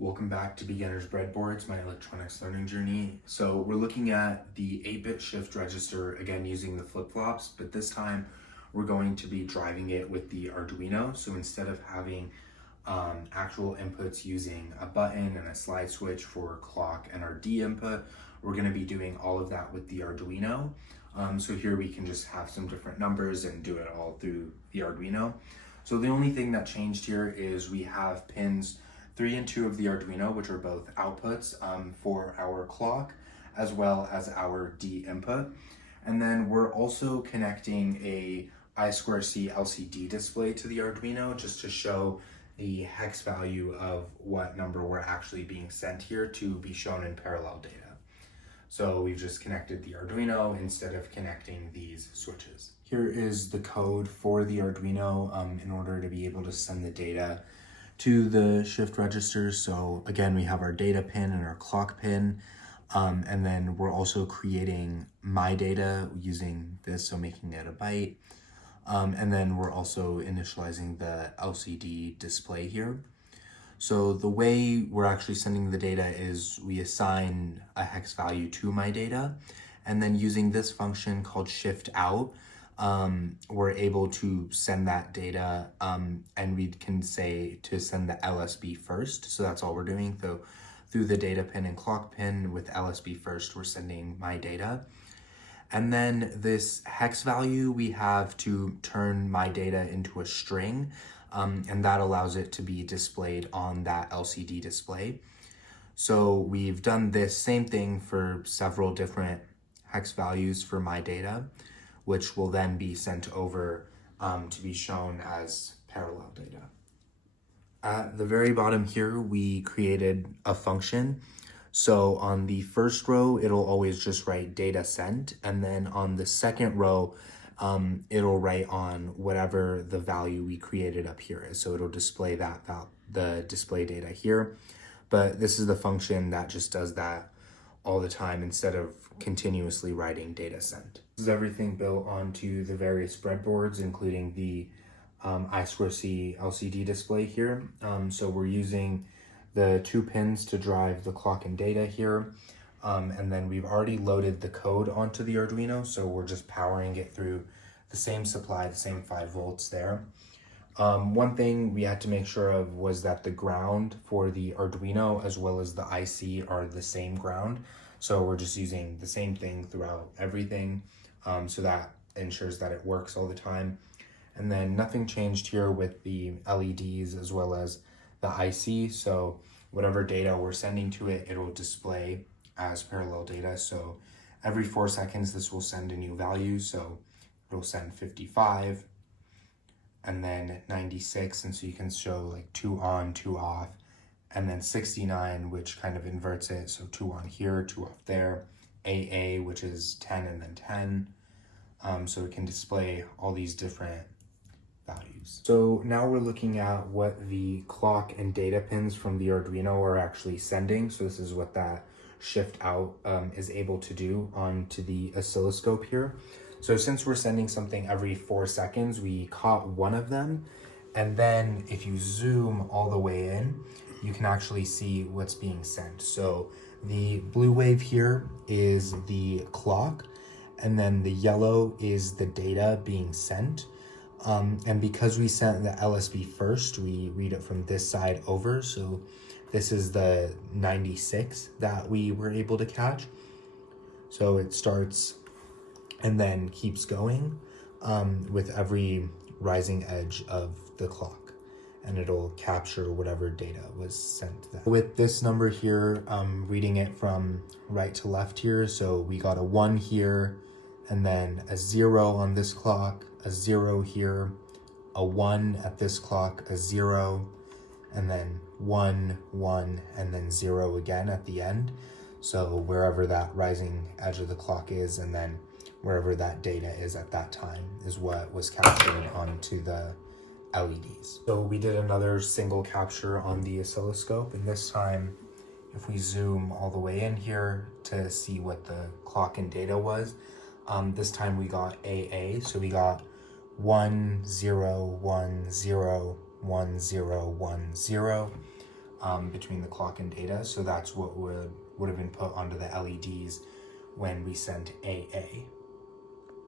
Welcome back to Beginner's Breadboards, my electronics learning journey. So we're looking at the 8-bit shift register, again using the flip-flops, but this time we're going to be driving it with the Arduino. So instead of having actual inputs using a button and a slide switch for clock and our D input, we're going to be doing all of that with the Arduino. So here we can just have some different numbers and do it all through the Arduino. So the only thing that changed here is we have pins 3 and 2 of the Arduino, which are both outputs for our clock as well as our D input. And then we're also connecting a I2C LCD display to the Arduino just to show the hex value of what number we're actually being sent here to be shown in parallel data. So we've just connected the Arduino instead of connecting these switches. Here is the code for the Arduino in order to be able to send the data to the shift registers. So again, we have our data pin and our clock pin, and then we're also creating my data using this, so making it a byte. And then we're also initializing the LCD display here. So the way we're actually sending the data is we assign a hex value to my data, and then using this function called shift out, we're able to send that data, and we can say to send the LSB first. So that's all we're doing. So through the data pin and clock pin with LSB first, we're sending my data. And then this hex value, we have to turn my data into a string, and that allows it to be displayed on that LCD display. So we've done this same thing for several different hex values for my data, which will then be sent over to be shown as parallel data. At the very bottom here, we created a function. So on the first row, it'll always just write data sent. And then on the second row, it'll write on whatever the value we created up here is. So it'll display that the display data here. But this is the function that just does that all the time instead of continuously writing data sent. This is everything built onto the various breadboards, including the I2C LCD display here. So we're using the 2 pins to drive the clock and data here. And then we've already loaded the code onto the Arduino, so we're just powering it through the same supply, the same 5 volts there. One thing we had to make sure of was that the ground for the Arduino as well as the IC are the same ground. So we're just using the same thing throughout everything, so that ensures that it works all the time. And then nothing changed here with the LEDs as well as the IC. So whatever data we're sending to it, it'll display as parallel data. So every 4 seconds, this will send a new value. So it'll send 55 and then 96. And so you can show like 2 on, 2 off, and then 69, which kind of inverts it. So 2 on here, 2 off there. AA, which is 10 and then 10. So it can display all these different values. So now we're looking at what the clock and data pins from the Arduino are actually sending. So this is what that shift out is able to do onto the oscilloscope here. So since we're sending something every 4 seconds, we caught one of them. And then if you zoom all the way in, you can actually see what's being sent. So the blue wave here is the clock, and then the yellow is the data being sent. And because we sent the LSB first, we read it from this side over. So this is the 96 that we were able to catch. So it starts and then keeps going with every rising edge of the clock, and it'll capture whatever data was sent there. With this number here, reading it from right to left here. So we got a 1 here, and then a 0 on this clock, a 0 here, a 1 at this clock, a 0, and then 1, 1, and then 0 again at the end. So wherever that rising edge of the clock is, and then wherever that data is at that time is what was captured onto the LEDs. So we did another single capture on the oscilloscope, and this time if we zoom all the way in here to see what the clock and data was, this time we got AA, so we got 1 0 1 0 1 0 1 0. between the clock and data. So that's what would have been put onto the LEDs when we sent AA.